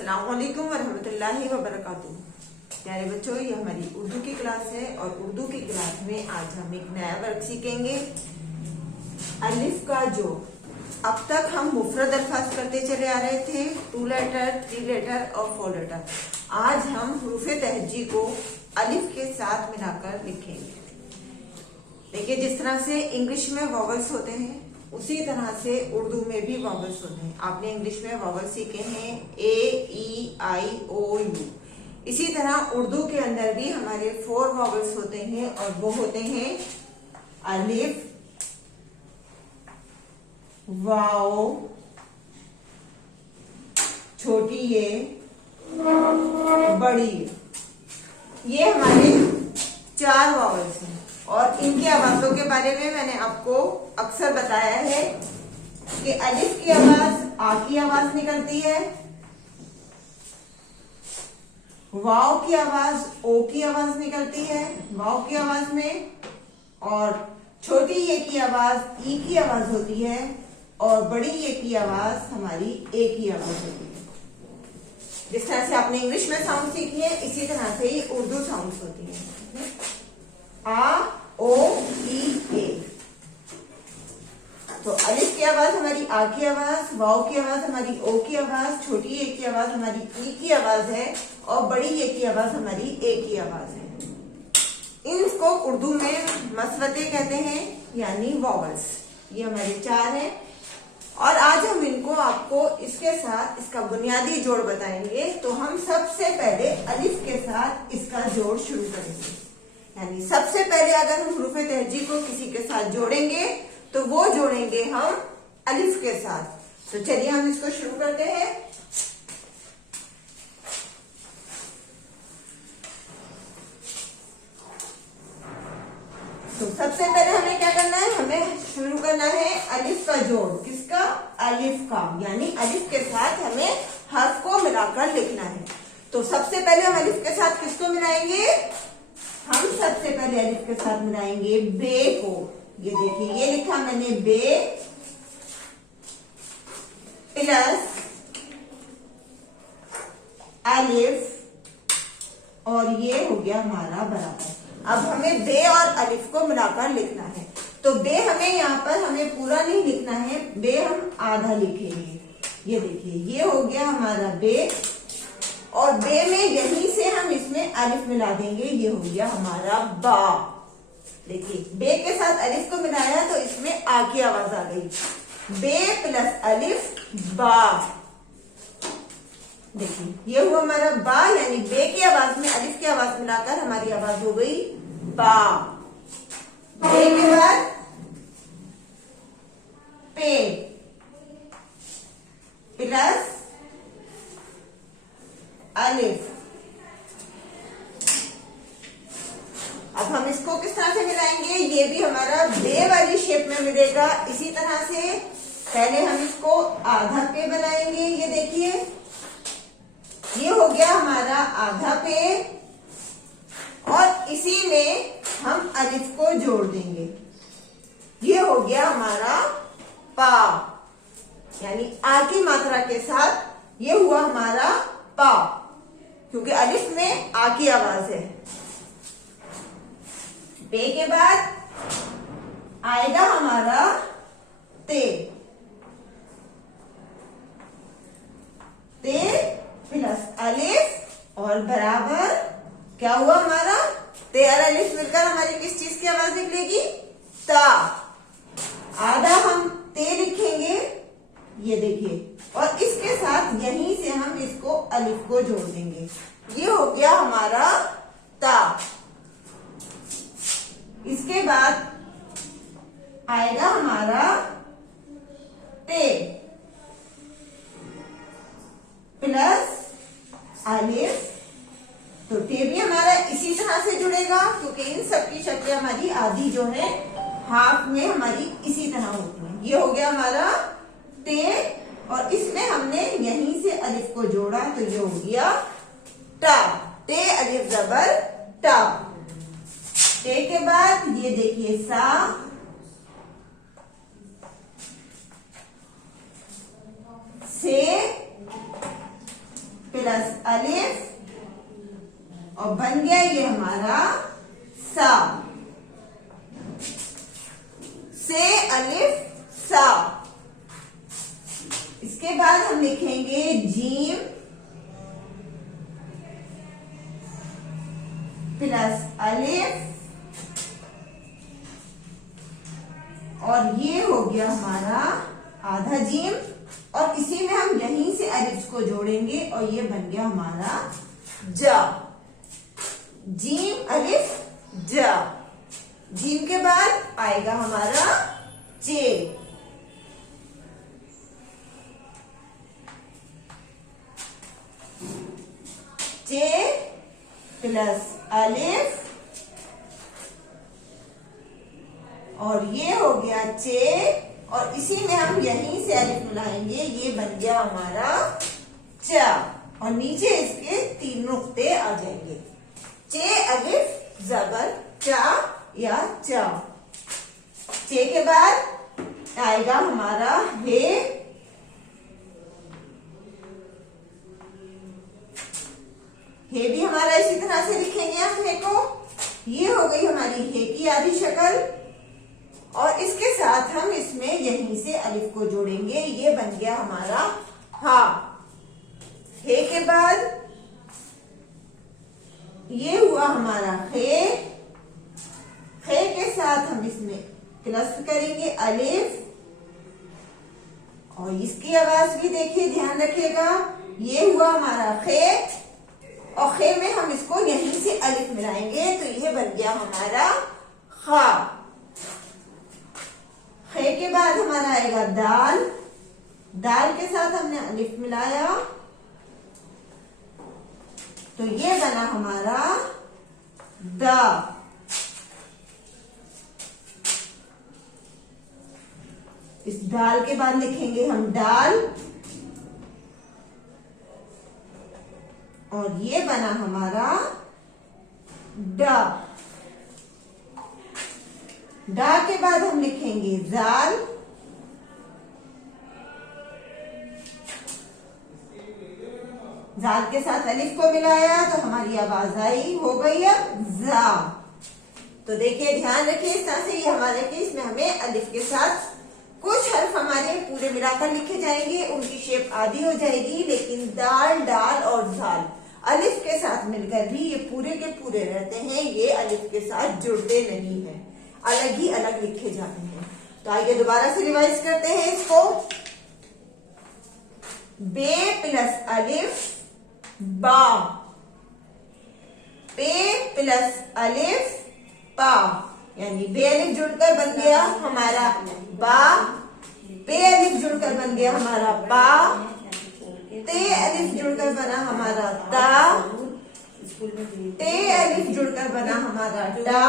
अस्सलाम वालेकुम वरहमतुल्लाहि वबरकातुहू। प्यारे बच्चों, ये हमारी उर्दू की क्लास है और उर्दू की क्लास में आज हम एक नया वर्क सीखेंगे, अलिफ का जोड़। अब तक हम मुफरद अल्फाज करते चले आ रहे थे, 2 लेटर, 3 लेटर और 4 लेटर। आज हम हुरूफ तहजी को अलिफ के साथ मिलाकर लिखेंगे। देखिए, जिस तरह से इंग्लिश में वॉवल्स होते हैं उसी तरह से उर्दू में भी वॉवल्स होते हैं। आपने इंग्लिश में वॉवल सीखे हैं A-E-I-O-U। इसी तरह उर्दू के अंदर भी हमारे 4 वॉवल्स होते हैं और वो होते हैं अलिफ, वाओ, छोटी ये, बड़ी ये। ये हमारे 4 वॉवल्स हैं और इनकी आवाजों के बारे में मैंने आपको अक्सर बताया है कि अलिफ की आवाज आ की आवाज निकलती है, वाव की आवाज ओ की आवाज निकलती है वाव की आवाज में, और छोटी ये की आवाज ई की आवाज होती है और बड़ी ये की आवाज हमारी ए की आवाज होती है। जिस तरह से आपने इंग्लिश में साउंड सीखी है इसी तरह से ही उर्दू साउंड्स होती है। आ, ओ, ई, ए। तो अलिफ की आवाज हमारी आ की आवाज, वाव की आवाज हमारी ओ की आवाज, छोटी ए की आवाज हमारी ई की आवाज है और बड़ी ए की आवाज हमारी ए की आवाज है। इनको उर्दू में मसवते कहते हैं, यानी वॉवल्स। ये हमारे 4 हैं और आज हम इनको आपको इसके साथ इसका बुनियादी जोड़ बताएंगे। तो हम सबसे पहले अलिफ के साथ इसका जोड़ शुरू करेंगे। यानी सबसे पहले अगर हम हुरूफ तहजी को किसी के साथ जोड़ेंगे तो वो जोड़ेंगे हम अलिफ के साथ। तो चलिए हम इसको शुरू करते हैं। तो सबसे पहले हमें क्या करना है, हमें शुरू करना है अलिफ का जोड़। किसका? अलिफ का। यानी अलिफ के साथ हमें हर्फ को मिलाकर लिखना है। तो सबसे पहले हम अलिफ के साथ किसको मिलाएंगे? हम सबसे पहले अलिफ के साथ मिलाएंगे बे को। ये देखिए, ये लिखा मैंने बे प्लस अलिफ और ये हो गया हमारा बराबर। अब हमें बे और अलिफ को मिलाकर लिखना है। तो बे हमें यहाँ पर हमें पूरा नहीं लिखना है, बे हम आधा लिखेंगे। ये देखिए, ये हो गया हमारा बे और बे में यहीं से हम इसमें अलिफ मिला देंगे। ये हो गया हमारा बा। देखिए, बे के साथ अलिफ को मिलाया तो इसमें आ की आवाज आ गई। बे प्लस अलिफ बा। देखिए, ये हुआ हमारा बा, यानी बे की आवाज में अलिफ की आवाज मिलाकर हमारी आवाज हो गई बा। बे के बाद पे प्लस अलिफ। अब हम इसको किस तरह से मिलाएंगे? ये भी हमारा बे वाली शेप में मिलेगा। इसी तरह से पहले हम इसको आधा पे बनाएंगे। ये देखिए, ये हो गया हमारा आधा पे और इसी में हम अलिफ को जोड़ देंगे। ये हो गया हमारा पा, यानी आ की मात्रा के साथ ये हुआ हमारा पा, क्योंकि अलिफ में आ की आवाज है। पे के बाद आएगा हमारा ते। ते प्लस अलिफ और बराबर क्या हुआ हमारा? ते और अलिफ मिलकर हमारी किस चीज की आवाज निकलेगी? ता। आधा हम ते लिखेंगे, ये देखिए, और इसके साथ यहीं से हम इसको अलिफ को जोड़ देंगे। ये हो गया हमारा ता। इसके बाद आएगा हमारा ते प्लस अलिफ। तो टे भी हमारा इसी तरह से जुड़ेगा, क्योंकि इन सब की शक्लें हमारी आधी जो है हाफ में हमारी इसी तरह होती है। ये हो गया हमारा ते और इसमें हमने यहीं से अलिफ को जोड़ा तो ये हो गया टा। ते अलिफ जबर टा। टे के बाद ये देखिए सा से ये हमारा सा, से अलिफ सा। इसके बाद हम लिखेंगे जीम प्लस अलिफ, और ये हो गया हमारा आधा जीम, और इसी में हम यहीं से अलिफ को जोड़ेंगे और ये बन गया हमारा जा। जीम अलिफ जा। जीम के बाद आएगा हमारा चे, चे प्लस अलिफ, और ये हो गया चे, और इसी में हम यहीं से अलिफ मिलाएंगे, ये बन गया हमारा चा, और नीचे इसके 3 नुक्ते आ जाएंगे। चे अलिफ जबर चा या चा। चे के बाद आएगा हमारा हे, हे भी हमारा इसी तरह से लिखेंगे हम हे को। ये हो गई हमारी हे की आधी शक्ल, और इसके साथ हम इसमें यहीं से अलिफ को जोड़ेंगे, ये बन गया हमारा हा। हे के बाद ये हुआ हमारा हे, हे के साथ हम इसमें प्लस करेंगे अलिफ, और इसकी आवाज भी देखिए, ध्यान रखिएगा। ये हुआ हमारा खे, और खे में हम इसको यहीं से अलिफ मिलाएंगे, तो ये बन गया हमारा खा। खे के बाद हमारा आएगा दाल, दाल के साथ हमने अलिफ मिलाया, तो ये बना हमारा दा। इस दाल के बाद लिखेंगे हम डाल, और ये बना हमारा डा। डा के बाद हम लिखेंगे जाल, जाल के साथ अलिफ को मिलाया तो हमारी आवाज आई, हो गई अब जा। तो देखिए, ध्यान रखिए, इस तरह से ये हमारे केस में हमें अलिफ के साथ कुछ हर्फ हमारे पूरे मिलाकर लिखे जाएंगे, उनकी शेप आधी हो जाएगी, लेकिन दाल, डाल और जाल अलिफ के साथ मिलकर भी ये पूरे के पूरे रहते हैं, ये अलिफ के साथ जुड़ते नहीं है, अलग ही अलग लिखे जाते हैं। तो आइए दोबारा से रिवाइज करते हैं इसको। बे प्लस अलिफ बा, पे प्लस अलिफ पा, यानी बे अलिफ जुड़कर बन गया हमारा बा, पे अलिफ जुड़कर बन गया हमारा पा, ते अलिफ जुड़कर बना हमारा ता, टे अलिफ जुड़कर बना हमारा टा,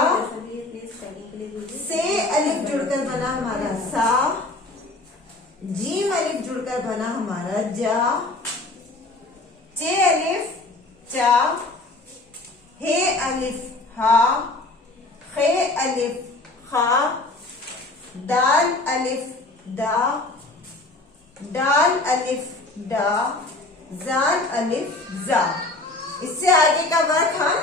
से अलिफ जुड़कर बना हमारा सा, जीम अलिफ जुड़कर बना हमारा जा, चे अलिफ चा, हे अलिफ हा, खे अलिफ खा, दाल अलिफ दा, डाल अलिफ डा, जाल अलिफ जा। इससे आगे का वर्क हम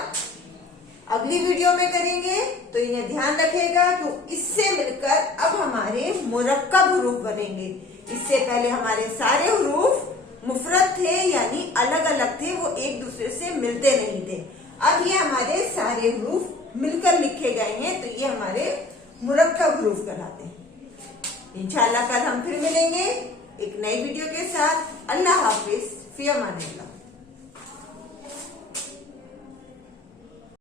अगली वीडियो में करेंगे, तो इन्हें ध्यान रखिएगा कि इससे मिलकर अब हमारे मुरक्कब हुरूफ बनेंगे। इससे पहले हमारे सारे हुरूफ मुफरद थे, यानी अलग अलग थे, वो एक दूसरे से मिलते नहीं थे। अब ये हमारे सारे हुरूफ मिलकर लिखे गए हैं, तो ये हमारे मुरक्कब हुरूफ कहलाते हैं। इंशाल्लाह कल हम फिर मिलेंगे एक नई वीडियो के साथ। अल्लाह हाफिज, फी अमानिल्लाह।